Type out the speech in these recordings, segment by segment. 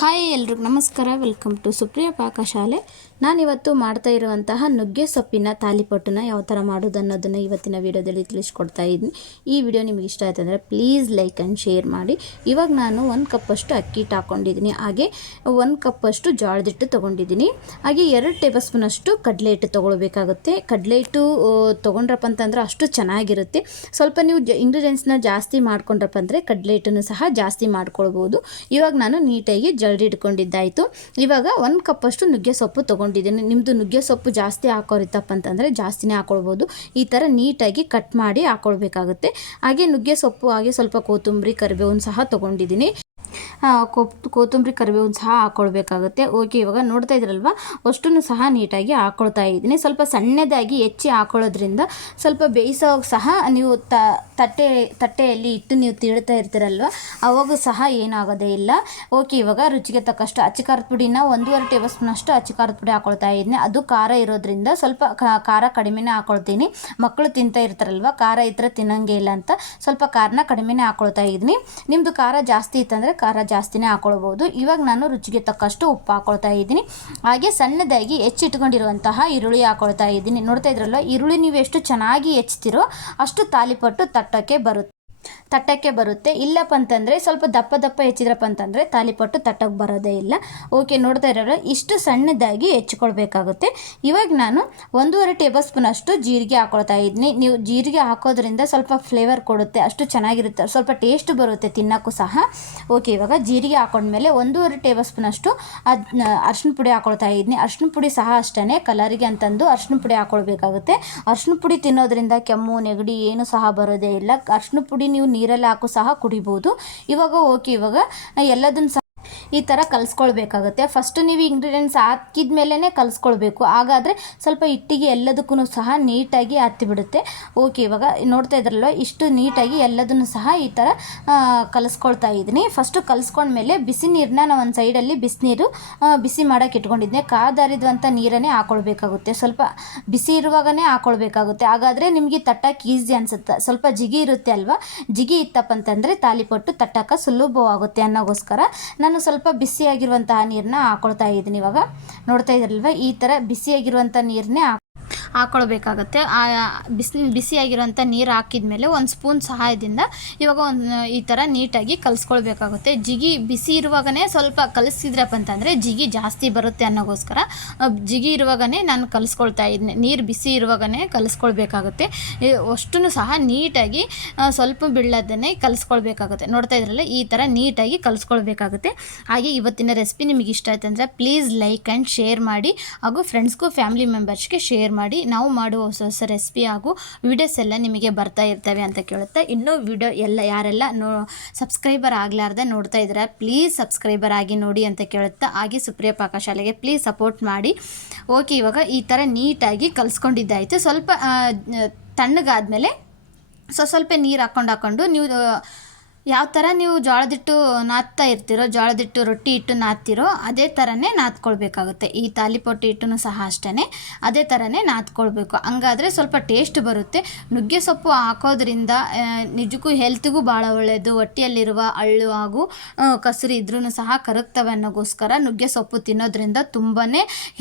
Hi ಎಲ್ರಿಗೂ ನಮಸ್ಕಾರ. Welcome to Supriya ಪಾಕಶಾಲೆ ನಾನಿವತ್ತು ಮಾಡ್ತಾ ಇರುವಂತಹ ನುಗ್ಗೆ ಸೊಪ್ಪಿನ ತಾಲಿಪೊಟ್ಟನ್ನ ಯಾವ ಥರ ಮಾಡೋದು ಅನ್ನೋದನ್ನು ಇವತ್ತಿನ ವಿಡಿಯೋದಲ್ಲಿ ತಿಳಿಸ್ಕೊಡ್ತಾ ಇದ್ದೀನಿ. ಈ ವಿಡಿಯೋ ನಿಮಗೆ ಇಷ್ಟ ಆಯ್ತು ಅಂದರೆ ಪ್ಲೀಸ್ ಲೈಕ್ ಆ್ಯಂಡ್ ಶೇರ್ ಮಾಡಿ. ಇವಾಗ ನಾನು ಒಂದು ಕಪ್ಪಷ್ಟು ಅಕ್ಕಿ ಹಿಟ್ಟು ಹಾಕ್ಕೊಂಡಿದ್ದೀನಿ ಹಾಗೆ ಒಂದು ಕಪ್ಪಷ್ಟು ಜೋಳದ ಹಿಟ್ಟು ತೊಗೊಂಡಿದ್ದೀನಿ. ಹಾಗೆ ಎರಡು ಟೇಬಲ್ ಸ್ಪೂನಷ್ಟು ಕಡಲೆ ಹಿಟ್ಟು ತೊಗೊಳ್ಬೇಕಾಗುತ್ತೆ. ಕಡಲೆ ಹಿಟ್ಟು ತೊಗೊಂಡ್ರಪ್ಪ ಅಂತಂದ್ರೆ ಅಷ್ಟು ಚೆನ್ನಾಗಿರುತ್ತೆ. ಸ್ವಲ್ಪ ನೀವು ಜ ಇಂಗ್ರೀಡಿಯೆಂಟ್ಸ್ನ ಜಾಸ್ತಿ ಮಾಡ್ಕೊಂಡ್ರಪ್ಪ ಅಂದರೆ ಕಡಲೆ ಹಿಟ್ಟನ್ನು ಸಹ ಜಾಸ್ತಿ ಮಾಡ್ಕೊಳ್ಬೋದು. ಇವಾಗ ನಾನು ನೀಟಾಗಿ ಜಲ್ದಿ ಇಟ್ಕೊಂಡಿದ್ದಾಯಿತು. ಇವಾಗ ಒಂದು ಕಪ್ಪಷ್ಟು ನುಗ್ಗೆ ಸೊಪ್ಪು ತೊಗೊಂಡಿದ್ದೀನಿ. ನಿಮ್ಮದು ನುಗ್ಗೆ ಸೊಪ್ಪು ಜಾಸ್ತಿ ಹಾಕೋರಿತ್ತಪ್ಪ ಅಂತಂದರೆ ಜಾಸ್ತಿನೇ ಹಾಕೊಳ್ಬೋದು. ಈ ಥರ ನೀಟಾಗಿ ಕಟ್ ಮಾಡಿ ಹಾಕೊಳ್ಬೇಕಾಗುತ್ತೆ. ಹಾಗೆ ನುಗ್ಗೆ ಸೊಪ್ಪು ಹಾಗೆ ಸ್ವಲ್ಪ ಕೊತ್ತಂಬರಿ ಕರಿಬೇವನ್ನು ಸಹ ತೊಗೊಂಡಿದ್ದೀನಿ. ಕೊತ್ತಂಬರಿ ಕರಿಬೇವು ಸಹ ಹಾಕ್ಕೊಳ್ಬೇಕಾಗುತ್ತೆ ಓಕೆ, ಇವಾಗ ನೋಡ್ತಾ ಇದ್ರಲ್ವ? ಅಷ್ಟನ್ನು ಸಹ ನೀಟಾಗಿ ಹಾಕ್ಕೊಳ್ತಾ ಇದ್ದೀನಿ. ಸ್ವಲ್ಪ ಸಣ್ಣದಾಗಿ ಹೆಚ್ಚಿ ಹಾಕೊಳ್ಳೋದ್ರಿಂದ ಸ್ವಲ್ಪ ಬೇಯಿಸೋ ಸಹ ನೀವು ತ, ತಟ್ಟೆ, ತಟ್ಟೆಯಲ್ಲಿ ಇಟ್ಟು ನೀವು ತೀಡ್ತಾ ಇರ್ತೀರಲ್ವ? ಅವಾಗ ಸಹ ಏನಾಗೋದೇ ಇಲ್ಲ. ಓಕೆ, ಇವಾಗ ರುಚಿಗೆ ತಕ್ಕಷ್ಟು ಅಚ್ಚಿ ಖಾರದ ಪುಡಿನ ಒಂದೂವರೆ ಟೇಬಲ್ ಸ್ಪೂನಷ್ಟು ಅಚ್ಚಿ ಖಾರದ ಪುಡಿ ಹಾಕೊಳ್ತಾ ಇದ್ದೀನಿ. ಅದು ಖಾರ ಇರೋದ್ರಿಂದ ಸ್ವಲ್ಪ ಖಾರ ಕಡಿಮೆನೇ ಹಾಕೊಳ್ತೀನಿ. ಮಕ್ಕಳು ತಿಂತಾ ಇರ್ತಾರಲ್ವ? ಖಾರ ಇದ್ರೆ ತಿನ್ನಂಗೆ ಇಲ್ಲ ಅಂತ ಸ್ವಲ್ಪ ಖಾರನ ಕಡಿಮೆನೇ ಹಾಕೊಳ್ತಾ ಇದ್ದೀನಿ. ನಿಮ್ಮದು ಖಾರ ಜಾಸ್ತಿ ಇತ್ತಂದರೆ ಖಾರ ಜಾಸ್ತಿನೇ ಹಾಕೊಳ್ಬೋದು. ಇವಾಗ ನಾನು ರುಚಿಗೆ ತಕ್ಕಷ್ಟು ಉಪ್ಪು ಹಾಕೊಳ್ತಾ ಇದ್ದೀನಿ. ಹಾಗೆ ಸಣ್ಣದಾಗಿ ಹೆಚ್ಚಿಟ್ಕೊಂಡಿರುವಂತಹ ಈರುಳ್ಳಿ ಹಾಕೊಳ್ತಾ ಇದ್ದೀನಿ. ನೋಡ್ತಾ ಇದ್ರಲ್ಲ ಈರುಳ್ಳಿ ನೀವು ಎಷ್ಟು ಚೆನ್ನಾಗಿ ಹೆಚ್ಚ್ತಿರೋ ಅಷ್ಟು ತಾಲಿಪಟ್ಟು ತಟ್ಟಕ್ಕೆ ಬರುತ್ತೆ. ತಟ್ಟಕ್ಕೆ ಬರುತ್ತೆ. ಇಲ್ಲಪ್ಪ ಅಂತಂದರೆ ಸ್ವಲ್ಪ ದಪ್ಪ ದಪ್ಪ ಹೆಚ್ಚಿದ್ರಪ್ಪ ಅಂತಂದರೆ ತಾಲಿಪಟ್ಟು ತಟ್ಟಕ್ಕೆ ಬರೋದೇ ಇಲ್ಲ. ಓಕೆ, ನೋಡ್ತಾ ಇರೋರು, ಇಷ್ಟು ಸಣ್ಣದಾಗಿ ಹೆಚ್ಚಿಕೊಳ್ಬೇಕಾಗುತ್ತೆ ಇವಾಗ ನಾನು ಒಂದೂವರೆ ಟೇಬಲ್ ಸ್ಪೂನ್ ಅಷ್ಟು ಜೀರಿಗೆ ಹಾಕೊಳ್ತಾ ಇದ್ದೀನಿ ನೀವು ಜೀರಿಗೆ ಹಾಕೋದ್ರಿಂದ ಸ್ವಲ್ಪ ಫ್ಲೇವರ್ ಕೊಡುತ್ತೆ, ಅಷ್ಟು ಚೆನ್ನಾಗಿರುತ್ತೆ, ಸ್ವಲ್ಪ ಟೇಸ್ಟ್ ಬರುತ್ತೆ ತಿನ್ನೋಕ್ಕೂ ಸಹ. ಓಕೆ, ಇವಾಗ ಜೀರಿಗೆ ಹಾಕೊಂಡ್ಮೇಲೆ ಒಂದೂವರೆ ಟೇಬಲ್ ಸ್ಪೂನ್ ಅಷ್ಟು ಅದನ್ನ ಅರ್ಶಿನ ಪುಡಿ ಹಾಕೊಳ್ತಾ ಇದ್ದೀನಿ ಅರ್ಶಿನ ಪುಡಿ ಸಹ ಅಷ್ಟೇ ಕಲರಿಗೆ ಅಂತಂದು ಅರ್ಶಿನ ಪುಡಿ ಹಾಕೊಳ್ಬೇಕಾಗುತ್ತೆ. ಅರ್ಶಿನ ಪುಡಿ ತಿನ್ನೋದ್ರಿಂದ ಕೆಮ್ಮು, ನೆಗಡಿ ಏನು ಸಹ ಬರೋದೇ ಇಲ್ಲ. ಅರ್ಶಿನ ಪುಡಿ ನೀವು ನೀರಲ್ಲಿ ಹಾಕು ಸಹ ಕುಡಿಬೋದು. ಇವಾಗ ಓಕೆ ಇವಾಗ ಎಲ್ಲದನ್ನು ಸಹ ಈ ಥರ ಕಲಿಸ್ಕೊಳ್ಬೇಕಾಗುತ್ತೆ. ಫಸ್ಟ್ ನೀವು ಇಂಗ್ರೀಡಿಯೆಂಟ್ಸ್ ಹಾಕಿದ ಮೇಲೇ ಕಲಿಸ್ಕೊಳ್ಬೇಕು. ಹಾಗಾದರೆ ಸ್ವಲ್ಪ ಹಿಟ್ಟಿಗೆ ಎಲ್ಲದಕ್ಕೂ ಸಹ ನೀಟಾಗಿ ಹತ್ತಿಬಿಡುತ್ತೆ ಓಕೆ ಇವಾಗ ನೋಡ್ತಾ ಇದ್ರಲ್ವ, ಇಷ್ಟು ನೀಟಾಗಿ ಎಲ್ಲದನ್ನು ಸಹ ಈ ಥರ ಕಲಿಸ್ಕೊಳ್ತಾ ಇದ್ದೀನಿ. ಫಸ್ಟು ಕಲಿಸ್ಕೊಂಡ್ಮೇಲೆ ಬಿಸಿ ನೀರನ್ನ ನಾನು ಒಂದು ಸೈಡಲ್ಲಿ ಬಿಸಿನೀರು ಬಿಸಿ ಮಾಡೋಕೆ ಇಟ್ಕೊಂಡಿದ್ದೆ ಕಾದಾರಿದಂಥ ನೀರನ್ನೇ ಹಾಕೊಳ್ಬೇಕಾಗುತ್ತೆ. ಸ್ವಲ್ಪ ಬಿಸಿ ಇರುವಾಗನೇ ಹಾಕೊಳ್ಬೇಕಾಗುತ್ತೆ. ಹಾಗಾದರೆ ನಿಮಗೆ ತಟ್ಟಕ್ಕೆ ಈಸಿ ಅನಿಸುತ್ತೆ. ಸ್ವಲ್ಪ ಜಿಗಿ ಇರುತ್ತೆ ಅಲ್ವಾ? ಜಿಗಿ ಇತ್ತಪ್ಪ ಅಂತಂದರೆ ತಾಲಿಪಟ್ಟು ತಟ್ಟಕ್ಕೆ ಸುಲಭವಾಗುತ್ತೆ ಅನ್ನೋಗೋಸ್ಕರ ನಾನು ಸ್ವಲ್ಪ ಬಿಸಿಯಾಗಿರುವಂತಹ ನೀರನ್ನ ಹಾಕೊಳ್ತಾ ಇದ್ದೀನಿ ಇವಾಗ. ನೋಡ್ತಾ ಇದ್ರಲ್ವ ಈ ಥರ ಬಿಸಿಯಾಗಿರುವಂಥ ನೀರನ್ನೇ ಹಾಕೊಳ್ಬೇಕಾಗತ್ತೆ. ಬಿಸಿ, ಬಿಸಿಯಾಗಿರುವಂಥ ನೀರು ಹಾಕಿದ ಮೇಲೆ ಒಂದು ಸ್ಪೂನ್ ಸಹಾಯದಿಂದ ಇವಾಗ ಒಂದು, ಈ ಥರ ನೀಟಾಗಿ ಕಲಿಸ್ಕೊಳ್ಬೇಕಾಗುತ್ತೆ. ಜಿಗಿ ಬಿಸಿ ಇರುವಾಗನೇ ಸ್ವಲ್ಪ ಕಲಿಸಿದ್ರಪ್ಪ ಅಂತಂದರೆ ಜಿಗಿ ಜಾಸ್ತಿ ಬರುತ್ತೆ ಅನ್ನೋಗೋಸ್ಕರ. ಜಿಗಿ ಇರುವಾಗನೇ ನಾನು ಕಲಿಸ್ಕೊಳ್ತಾ ಇದ್ದೆ ನೀರು ಬಿಸಿ ಇರುವಾಗನೇ ಕಲಿಸ್ಕೊಳ್ಬೇಕಾಗುತ್ತೆ. ಅಷ್ಟೂ ಸಹ ನೀಟಾಗಿ ಸ್ವಲ್ಪ ಬೀಳೋದನ್ನೇ ಕಲಿಸ್ಕೊಳ್ಬೇಕಾಗುತ್ತೆ. ನೋಡ್ತಾ ಇದ್ರಲ್ಲ, ಈ ಥರ ನೀಟಾಗಿ ಕಲಿಸ್ಕೊಳ್ಬೇಕಾಗುತ್ತೆ. ಹಾಗೆ ಇವತ್ತಿನ ರೆಸಿಪಿ ನಿಮಗೆ ಇಷ್ಟ ಆಯ್ತಂದ್ರೆ ಅಂದರೆ ಪ್ಲೀಸ್ ಲೈಕ್ ಆ್ಯಂಡ್ ಶೇರ್ ಮಾಡಿ, ಹಾಗೂ ಫ್ರೆಂಡ್ಸ್ಗೂ ಫ್ಯಾಮಿಲಿ ಮೆಂಬರ್ಸ್ಗೆ ಶೇರ್ ಮಾಡಿ. ನಾವು ಮಾಡುವ ಹೊಸ ಹೊಸ ರೆಸಿಪಿ ಹಾಗೂ ವಿಡಿಯೋಸ್ ಎಲ್ಲ ನಿಮಗೆ ಬರ್ತಾ ಇರ್ತವೆ ಅಂತ ಕೇಳುತ್ತೆ, ಇನ್ನೂ ವಿಡಿಯೋ ಎಲ್ಲ ಯಾರೆಲ್ಲ ನೋ ಸಬ್ಸ್ಕ್ರೈಬರ್ ಆಗಲಾರ್ದೆ ನೋಡ್ತಾ ಇದ್ದಾರೆ ಪ್ಲೀಸ್ ಸಬ್ಸ್ಕ್ರೈಬರ್ ಆಗಿ ನೋಡಿ ಅಂತ ಕೇಳುತ್ತೆ, ಹಾಗೆ ಸುಪ್ರಿಯ ಪಾಕಶಾಲೆಗೆ ಪ್ಲೀಸ್ ಸಪೋರ್ಟ್ ಮಾಡಿ. ಓಕೆ ಇವಾಗ ಈ ಥರ ನೀಟಾಗಿ ಕಲಿಸ್ಕೊಂಡಿದ್ದಾಯಿತು. ಸ್ವಲ್ಪ ತಣ್ಣಗಾದ್ಮೇಲೆ ಸೊ, ಸ್ವಲ್ಪ ನೀರು ಹಾಕ್ಕೊಂಡು ಹಾಕ್ಕೊಂಡು ನೀವು ಯಾವ ಥರ ನೀವು ಜೋಳದಿಟ್ಟು ನಾದ್ತಾ ಇರ್ತೀರೋ, ಜೋಳದಿಟ್ಟು ರೊಟ್ಟಿ ಇಟ್ಟು ನಾದ್ತಿರೋ, ಅದೇ ಥರನೇ ನಾದ್ಕೊಳ್ಬೇಕಾಗುತ್ತೆ. ಈ ತಾಲಿಪೊಟ್ಟಿ ಹಿಟ್ಟು ಸಹ ಅಷ್ಟೇ ಅದೇ ಥರನೇ ನಾದ್ಕೊಳ್ಬೇಕು. ಹಂಗಾದರೆ ಸ್ವಲ್ಪ ಟೇಸ್ಟ್ ಬರುತ್ತೆ. ನುಗ್ಗೆ ಸೊಪ್ಪು ಹಾಕೋದ್ರಿಂದ ನಿಜಕ್ಕೂ ಹೆಲ್ತ್ಗೂ ಭಾಳ ಒಳ್ಳೆಯದು ಹೊಟ್ಟೆಯಲ್ಲಿರುವ ಹಳ್ಳು ಹಾಗೂ ಕಸರಿ ಇದ್ರೂ ಸಹ ಕರಗ್ತವೆ ಅನ್ನೋಗೋಸ್ಕರ ನುಗ್ಗೆ ಸೊಪ್ಪು ತಿನ್ನೋದ್ರಿಂದ ತುಂಬಾ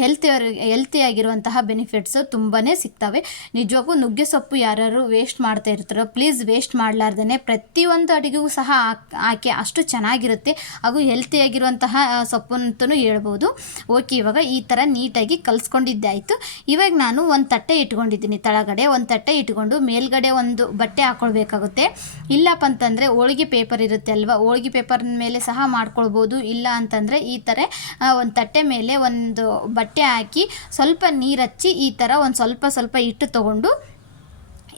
ಹೆಲ್ತಿ ಹೆಲ್ತಿಯಾಗಿರುವಂತಹ ಬೆನಿಫಿಟ್ಸು ತುಂಬಾ ಸಿಗ್ತವೆ. ನಿಜವಾಗೂ ನುಗ್ಗೆ ಸೊಪ್ಪು ಯಾರ್ಯಾರು ವೇಸ್ಟ್ ಮಾಡ್ತಾ ಇರ್ತಾರೋ ಪ್ಲೀಸ್ ವೇಸ್ಟ್ ಮಾಡಲಾರ್ದೇ ಪ್ರತಿಯೊಂದು ಅಡುಗೆಗೂ ಸಹ ಆಕೆ ಅಷ್ಟು ಚೆನ್ನಾಗಿರುತ್ತೆ. ಹಾಗೂ ಹೆಲ್ತಿಯಾಗಿರುವಂತಹ ಸೊಪ್ಪು ಅಂತಲೂ ಹೇಳ್ಬೋದು. ಓಕೆ, ಇವಾಗ ಈ ಥರ ನೀಟಾಗಿ ಕಲಿಸ್ಕೊಂಡಿದ್ದೆ ಆಯಿತು ಇವಾಗ ನಾನು ಒಂದು ತಟ್ಟೆ ಇಟ್ಕೊಂಡಿದ್ದೀನಿ ತಳಗಡೆ. ಒಂದು ತಟ್ಟೆ ಇಟ್ಕೊಂಡು ಮೇಲ್ಗಡೆ ಒಂದು ಬಟ್ಟೆ ಹಾಕ್ಕೊಳ್ಬೇಕಾಗುತ್ತೆ ಇಲ್ಲಪ್ಪ ಅಂತಂದರೆ ಹೋಳಿಗೆ ಪೇಪರ್ ಇರುತ್ತೆ ಅಲ್ವಾ? ಹೋಳಿಗೆ ಪೇಪರ್ ಮೇಲೆ ಸಹ ಮಾಡ್ಕೊಳ್ಬೋದು. ಇಲ್ಲ ಅಂತಂದರೆ ಈ ಥರ ಒಂದು ತಟ್ಟೆ ಮೇಲೆ ಒಂದು ಬಟ್ಟೆ ಹಾಕಿ ಸ್ವಲ್ಪ ನೀರು ಹಚ್ಚಿ ಈ ಥರ ಒಂದು ಸ್ವಲ್ಪ ಸ್ವಲ್ಪ ಹಿಟ್ಟು ತೊಗೊಂಡು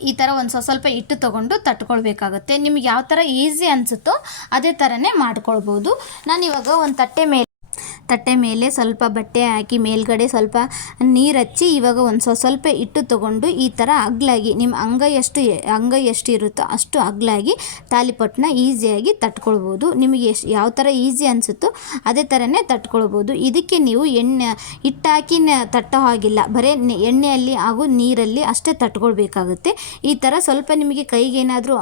ಈ ಥರ ಒಂದು ಸ್ವಲ್ಪ ಸ್ವಲ್ಪ ಹಿಟ್ಟು ತೊಗೊಂಡು ತಟ್ಕೊಳ್ಬೇಕಾಗುತ್ತೆ. ನಿಮ್ಗೆ ಯಾವ ಥರ ಈಸಿ ಅನಿಸುತ್ತೋ ಅದೇ ಥರನೇ ಮಾಡ್ಕೊಳ್ಬೋದು. ನಾನು ಇವಾಗ ಒಂದು ತಟ್ಟೆ ಮೇಲೆ ತಟ್ಟೆ ಮೇಲೆ ಸ್ವಲ್ಪ ಬಟ್ಟೆ ಹಾಕಿ ಮೇಲ್ಗಡೆ ಸ್ವಲ್ಪ ನೀರು ಹಚ್ಚಿ ಇವಾಗ ಒಂದು ಸ್ವ ಸ್ವಲ್ಪ ಹಿಟ್ಟು ತೊಗೊಂಡು ಈ ಥರ ಅಗ್ಲಾಗಿ ನಿಮ್ಮ ಅಂಗೈ ಎಷ್ಟು ಅಂಗೈ ಎಷ್ಟು ಇರುತ್ತೋ ಅಷ್ಟು ಅಗ್ಲಾಗಿ ತಾಲಿಪಟ್ಟನ್ನ ಈಸಿಯಾಗಿ ತಟ್ಕೊಳ್ಬೋದು. ನಿಮಗೆ ಎಷ್ಟು, ಯಾವ ಥರ ಈಸಿ ಅನಿಸುತ್ತೋ ಅದೇ ಥರನೇ ತಟ್ಕೊಳ್ಬೋದು. ಇದಕ್ಕೆ ನೀವು ಎಣ್ಣೆ, ಹಿಟ್ಟಾಕಿ ತಟ್ಟೋ ಹಾಗಿಲ್ಲ. ಬರೀ ಎಣ್ಣೆಯಲ್ಲಿ ಹಾಗೂ ನೀರಲ್ಲಿ ಅಷ್ಟೇ ತಟ್ಕೊಳ್ಬೇಕಾಗುತ್ತೆ. ಈ ಥರ ಸ್ವಲ್ಪ ನಿಮಗೆ ಕೈಗೇನಾದರೂ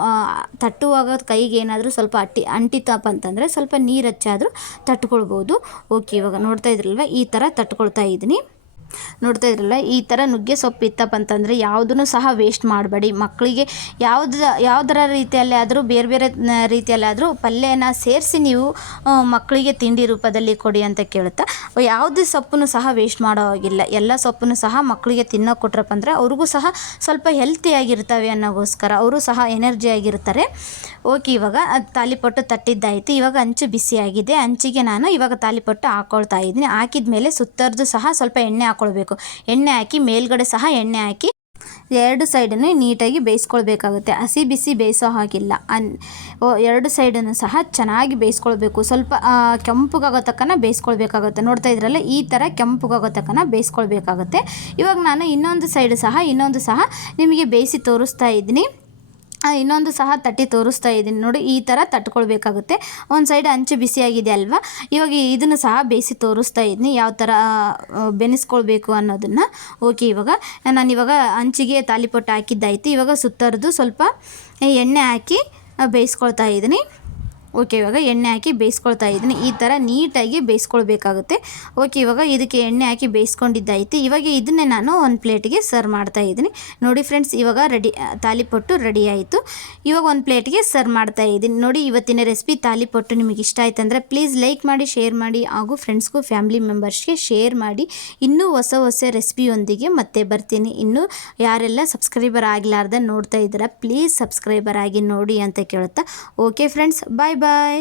ತಟ್ಟುವಾಗ ಕೈಗೆ ಏನಾದರೂ ಸ್ವಲ್ಪ ಅಟ್ಟಿ ಅಂಟಿತಪ್ಪ ಅಂತಂದರೆ ಸ್ವಲ್ಪ ನೀರು ಹಚ್ಚಾದರೂ ತಟ್ಕೊಳ್ಬೋದು. ಓಕೆ. ಇವಾಗ ನೋಡ್ತಾ ಇದ್ರಲ್ವ? ಈ ತರ ತಟ್ಕೊಳ್ತಾ ಇದ್ದೀನಿ. ನೋಡ್ತಾ ಇದ್ರಲ್ಲ, ಈ ಥರ ನುಗ್ಗೆ ಸೊಪ್ಪು ಇತ್ತಪ್ಪ ಅಂತಂದರೆ ಯಾವುದನ್ನು ಸಹ ವೇಸ್ಟ್ ಮಾಡಬೇಡಿ. ಮಕ್ಕಳಿಗೆ ಯಾವ್ದು, ಯಾವುದರ ರೀತಿಯಲ್ಲಿ ಆದರೂ ಬೇರೆ ಬೇರೆ ರೀತಿಯಲ್ಲಿ ಆದರೂ ಪಲ್ಯನ ಸೇರಿಸಿ ನೀವು ಮಕ್ಕಳಿಗೆ ತಿಂಡಿ ರೂಪದಲ್ಲಿ ಕೊಡಿ ಅಂತ ಕೇಳುತ್ತಾ, ಯಾವುದು ಸೊಪ್ಪನ್ನು ಸಹ ವೇಸ್ಟ್ ಮಾಡೋ ಹಾಗಿಲ್ಲ. ಎಲ್ಲ ಸೊಪ್ಪನ್ನು ಸಹ ಮಕ್ಕಳಿಗೆ ತಿನ್ನೋ ಕೊಟ್ರಪ್ಪ ಅಂದರೆ ಅವ್ರಿಗೂ ಸಹ ಸ್ವಲ್ಪ ಹೆಲ್ತಿಯಾಗಿರ್ತವೆ ಅನ್ನೋಗೋಸ್ಕರ ಅವರು ಸಹ ಎನರ್ಜಿ ಆಗಿರ್ತಾರೆ. ಓಕೆ, ಇವಾಗ ತಾಲಿಪಟ್ಟು ತಟ್ಟಿದ್ದಾಯಿತು. ಇವಾಗ ಅಂಚು ಬಿಸಿಯಾಗಿದೆ. ಅಂಚಿಗೆ ನಾನು ಇವಾಗ ತಾಲಿಪಟ್ಟು ಹಾಕೊಳ್ತಾ ಇದ್ದೀನಿ. ಹಾಕಿದ ಮೇಲೆ ಸುತ್ತರ್ದು ಸಹ ಸ್ವಲ್ಪ ಎಣ್ಣೆ ಹಾಕ್ಕೊಳ್ಬೇಕು ಎಣ್ಣೆ ಹಾಕಿ ಮೇಲ್ಗಡೆ ಸಹ ಎಣ್ಣೆ ಹಾಕಿ ಎರಡು ಸೈಡನ್ನು ನೀಟಾಗಿ ಬೇಯಿಸ್ಕೊಳ್ಬೇಕಾಗುತ್ತೆ. ಹಸಿ ಬಿಸಿ ಬೇಯಿಸೋ ಹಾಗಿಲ್ಲ. ಅನ್ ಎರಡು ಸೈಡನ್ನು ಸಹ ಚೆನ್ನಾಗಿ ಬೇಯಿಸ್ಕೊಳ್ಬೇಕು. ಸ್ವಲ್ಪ ಕೆಂಪುಗಾಗೋ ತಕ್ಕನ ಬೇಯಿಸ್ಕೊಳ್ಬೇಕಾಗುತ್ತೆ. ನೋಡ್ತಾ ಇದ್ರಲ್ಲ, ಈ ಥರ ಕೆಂಪಗಾಗೋ ತಕ್ಕನ ಬೇಯಿಸ್ಕೊಳ್ಬೇಕಾಗುತ್ತೆ. ಇವಾಗ ನಾನು ಇನ್ನೊಂದು ಸೈಡ್ ಸಹ, ಇನ್ನೊಂದು ಸಹ ನಿಮಗೆ ಬೇಯಿಸಿ ತೋರಿಸ್ತಾ ಇದ್ದೀನಿ. ಇನ್ನೊಂದು ಸಹ ತಟ್ಟಿ ತೋರಿಸ್ತಾ ಇದ್ದೀನಿ. ನೋಡಿ, ಈ ಥರ ತಟ್ಕೊಳ್ಬೇಕಾಗುತ್ತೆ. ಒಂದು ಸೈಡ್ ಅಂಚು ಬಿಸಿಯಾಗಿದೆ ಅಲ್ವಾ? ಇವಾಗ ಇದನ್ನು ಸಹ ಬೇಯಿಸಿ ತೋರಿಸ್ತಾ ಇದ್ದೀನಿ ಯಾವ ಥರ ಬೆನಿಸ್ಕೊಳ್ಬೇಕು ಅನ್ನೋದನ್ನು. ಓಕೆ, ಇವಾಗ ನಾನು ಇವಾಗ ಅಂಚಿಗೆ ತಾಲಿಪೊಟ್ಟು ಹಾಕಿದ್ದಾಯ್ತು. ಇವಾಗ ಸುತ್ತರಿದು ಸ್ವಲ್ಪ ಎಣ್ಣೆ ಹಾಕಿ ಬೇಯಿಸ್ಕೊಳ್ತಾ ಇದ್ದೀನಿ. ಓಕೆ ಇವಾಗ ಎಣ್ಣೆ ಹಾಕಿ ಬೇಯಿಸ್ಕೊಳ್ತಾ ಇದ್ದೀನಿ. ಈ ಥರ ನೀಟಾಗಿ ಬೇಯಿಸ್ಕೊಳ್ಬೇಕಾಗುತ್ತೆ. ಓಕೆ ಇವಾಗ ಇದಕ್ಕೆ ಎಣ್ಣೆ ಹಾಕಿ ಬೇಯಿಸ್ಕೊಂಡಿದ್ದಾಯಿತು. ಇವಾಗ ಇದನ್ನೇ ನಾನು ಒಂದು ಪ್ಲೇಟಿಗೆ ಸರ್ವ್ ಮಾಡ್ತಾ ಇದ್ದೀನಿ. ನೋಡಿ ಫ್ರೆಂಡ್ಸ್ ಇವಾಗ ರೆಡಿ ತಾಲಿಪಟ್ಟು ರೆಡಿ ಆಯಿತು. ಇವಾಗ ಒಂದು ಪ್ಲೇಟ್ಗೆ ಸರ್ವ್ ಮಾಡ್ತಾ ಇದ್ದೀನಿ. ನೋಡಿ, ಇವತ್ತಿನ ರೆಸಿಪಿ ತಾಲಿಪಟ್ಟು ನಿಮಗೆ ಇಷ್ಟ ಆಯ್ತು ಅಂದರೆ ಪ್ಲೀಸ್ ಲೈಕ್ ಮಾಡಿ ಶೇರ್ ಮಾಡಿ ಹಾಗೂ ಫ್ರೆಂಡ್ಸ್ಗೂ ಫ್ಯಾಮಿಲಿ ಮೆಂಬರ್ಸ್ಗೆ ಶೇರ್ ಮಾಡಿ. ಇನ್ನೂ ಹೊಸ ಹೊಸ ರೆಸಿಪಿಯೊಂದಿಗೆ ಮತ್ತೆ ಬರ್ತೀನಿ. ಇನ್ನೂ ಯಾರೆಲ್ಲ ಸಬ್ಸ್ಕ್ರೈಬರ್ ಆಗಲಾರ್ದ ನೋಡ್ತಾ ಇದ್ದೀರಾ ಪ್ಲೀಸ್ ಸಬ್ಸ್ಕ್ರೈಬರ್ ಆಗಿ ನೋಡಿ ಅಂತ ಕೇಳುತ್ತಾ. Okay friends bye bye bye